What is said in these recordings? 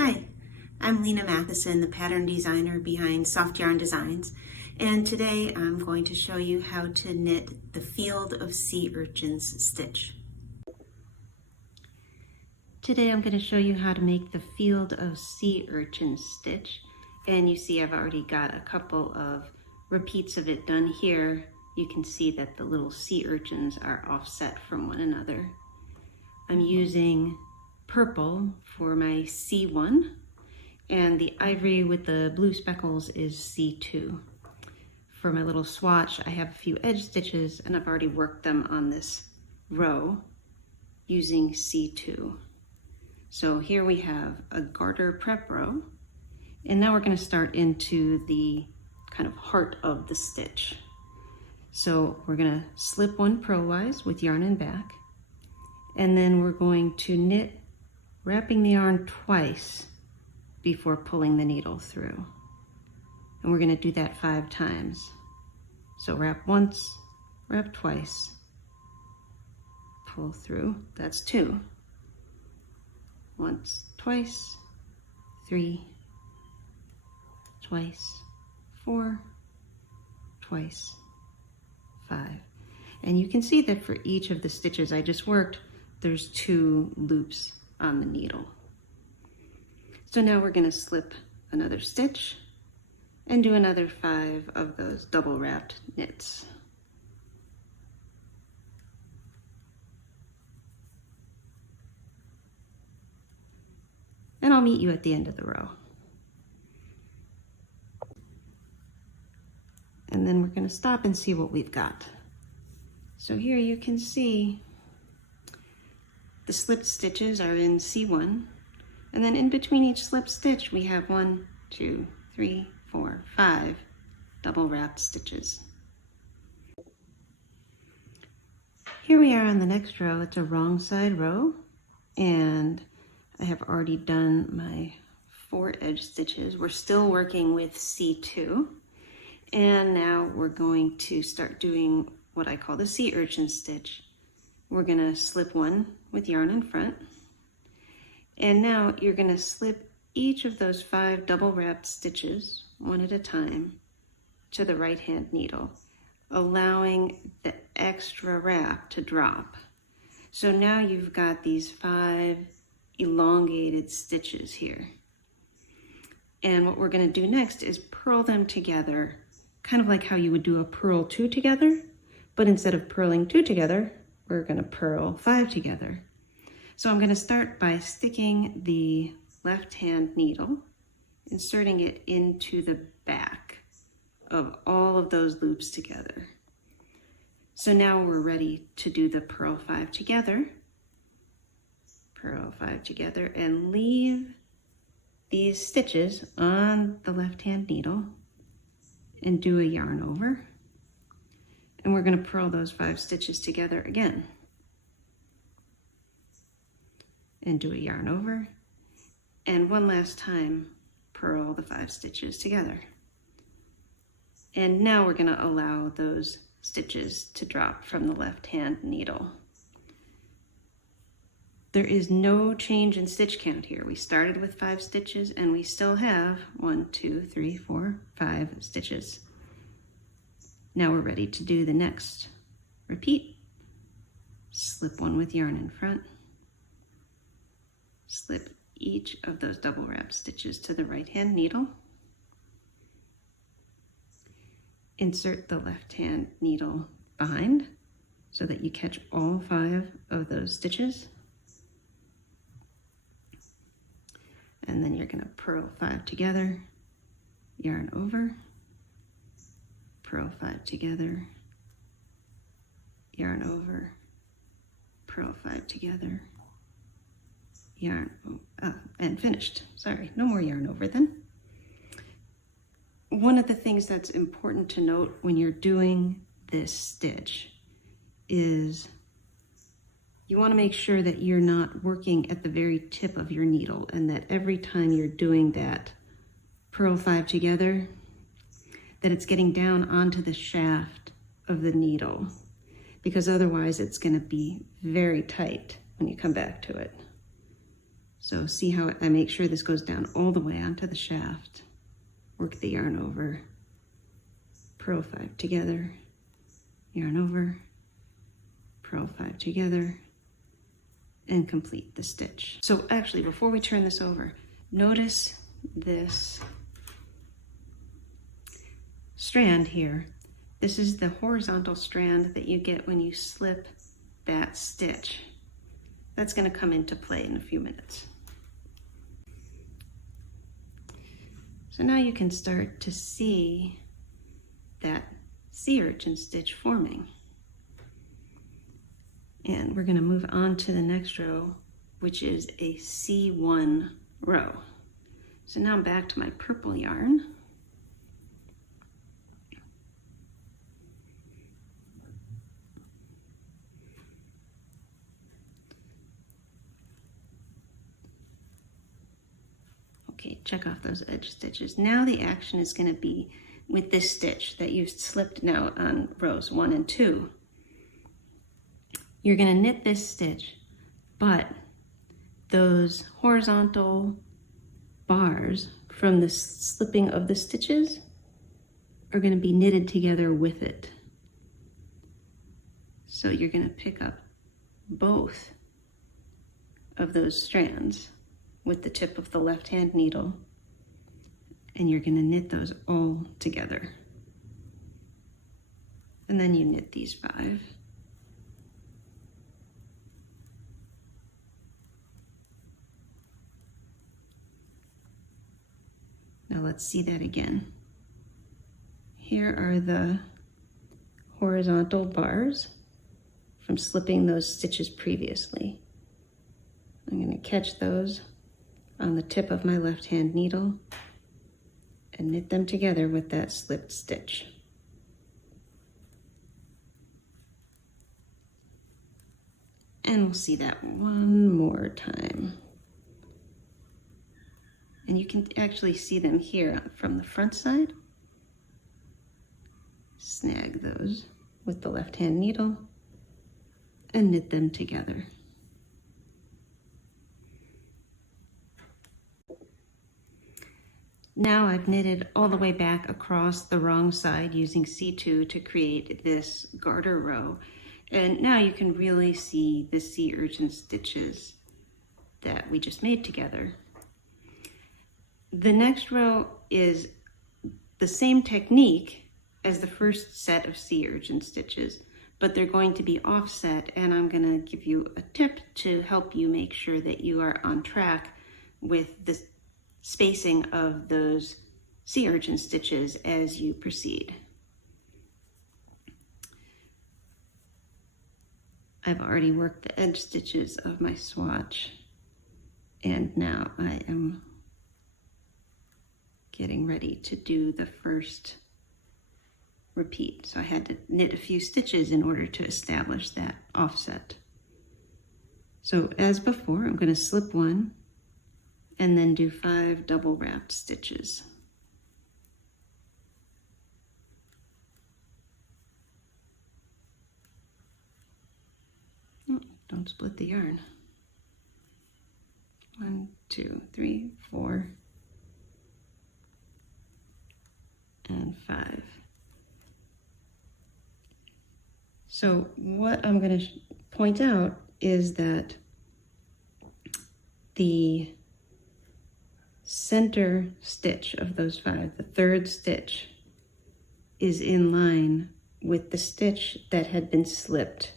Hi, I'm Lena Matheson, the pattern designer behind Soft Yarn Designs, and today I'm going to show you how to knit the Field of Sea Urchins stitch. Today I'm going to show you how to make the Field of Sea Urchins stitch, and you see I've already got a couple of repeats of it done here. You can see that the little sea urchins are offset from one another. I'm using purple for my C1, and the ivory with the blue speckles is C2. For my little swatch, I have a few edge stitches, and I've already worked them on this row using C2. So here we have a garter prep row, and now we're going to start into the kind of heart of the stitch. So we're going to slip one purlwise with yarn and back, and then we're going to knit, wrapping the yarn twice before pulling the needle through. And we're going to do that 5 times. So wrap once, wrap twice, pull through, that's 2. Once, twice, 3, twice, 4, twice, 5. And you can see that for each of the stitches I just worked, there's 2 loops on the needle. So now we're going to slip another stitch and do another 5 of those double wrapped knits. And I'll meet you at the end of the row. And then we're going to stop and see what we've got. So here you can see the slipped stitches are in C1, and then in between each slipped stitch we have 1, 2, 3, 4, 5 double wrapped stitches. Here we are on the next row. It's a wrong side row, and I have already done my 4 edge stitches. We're still working with C2, and now we're going to start doing what I call the sea urchin stitch. We're going to slip one with yarn in front, and now you're going to slip each of those 5 double wrapped stitches one at a time to the right hand needle, allowing the extra wrap to drop. So now you've got these 5 elongated stitches here. And what we're going to do next is purl them together, kind of like how you would do a purl 2 together, but instead of purling 2 together, we're going to purl 5 together. So I'm going to start by sticking the left hand needle, inserting it into the back of all of those loops together. So now we're ready to do the purl 5 together, purl 5 together, and leave these stitches on the left hand needle and do a yarn over. And we're going to purl those 5 stitches together again and do a yarn over, and one last time purl the 5 stitches together. And now we're going to allow those stitches to drop from the left hand needle. There is no change in stitch count here. We started with 5 stitches and we still have 1, 2, 3, 4, 5 stitches. Now we're ready to do the next repeat. Slip one with yarn in front, slip each of those double wrap stitches to the right hand needle, insert the left hand needle behind so that you catch all 5 of those stitches, and then you're going to purl 5 together, yarn over, purl 5 together, yarn over, purl 5 together, yarn, and finished. Sorry, no more yarn over then. One of the things that's important to note when you're doing this stitch is you want to make sure that you're not working at the very tip of your needle, and that every time you're doing that purl 5 together, that it's getting down onto the shaft of the needle, because otherwise it's going to be very tight when you come back to it. So see how I make sure this goes down all the way onto the shaft. Work the yarn over, purl 5 together, yarn over, purl 5 together, and complete the stitch. So actually, before we turn this over, notice this strand here. This is the horizontal strand that you get when you slip that stitch. That's going to come into play in a few minutes. So now you can start to see that sea urchin stitch forming. And we're going to move on to the next row, which is a C1 row. So now I'm back to my purple yarn. Okay, check off those edge stitches. Now the action is going to be with this stitch that you've slipped now on rows 1 and 2. You're going to knit this stitch, but those horizontal bars from the slipping of the stitches are going to be knitted together with it. So you're going to pick up both of those strands with the tip of the left-hand needle, and you're going to knit those all together. And then you knit these 5. Now let's see that again. Here are the horizontal bars from slipping those stitches previously. I'm going to catch those on the tip of my left-hand needle and knit them together with that slipped stitch. And we'll see that one more time. And you can actually see them here from the front side. Snag those with the left-hand needle and knit them together. Now I've knitted all the way back across the wrong side using C2 to create this garter row. And now you can really see the sea urchin stitches that we just made together. The next row is the same technique as the first set of sea urchin stitches, but they're going to be offset, and I'm going to give you a tip to help you make sure that you are on track with the spacing of those sea urchin stitches as you proceed. I've already worked the edge stitches of my swatch, and now I am getting ready to do the first repeat. So I had to knit a few stitches in order to establish that offset. So as before, I'm going to slip 1 and then do 5 double wrapped stitches. Oh, don't split the yarn. 1, 2, 3, 4, and 5. So what I'm going to point out is that the center stitch of those 5, the third stitch, is in line with the stitch that had been slipped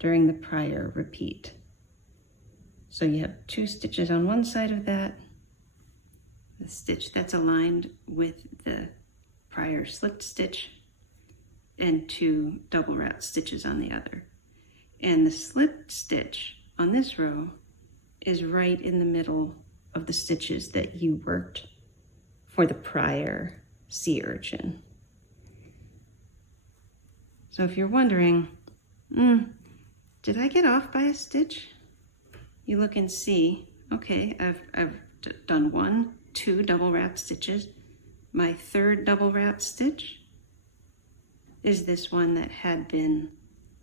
during the prior repeat. So you have 2 stitches on one side of that, the stitch that's aligned with the prior slipped stitch, and 2 double wrapped stitches on the other. And the slipped stitch on this row is right in the middle of the stitches that you worked for the prior sea urchin. So if you're wondering, did I get off by a stitch? You look and see, okay, I've done 1, 2 double wrapped stitches. My third double wrapped stitch is this one that had been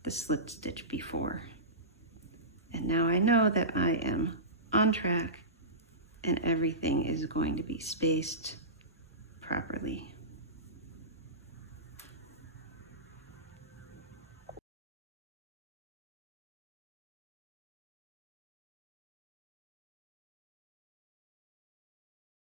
the slipped stitch before. And now I know that I am on track and everything is going to be spaced properly.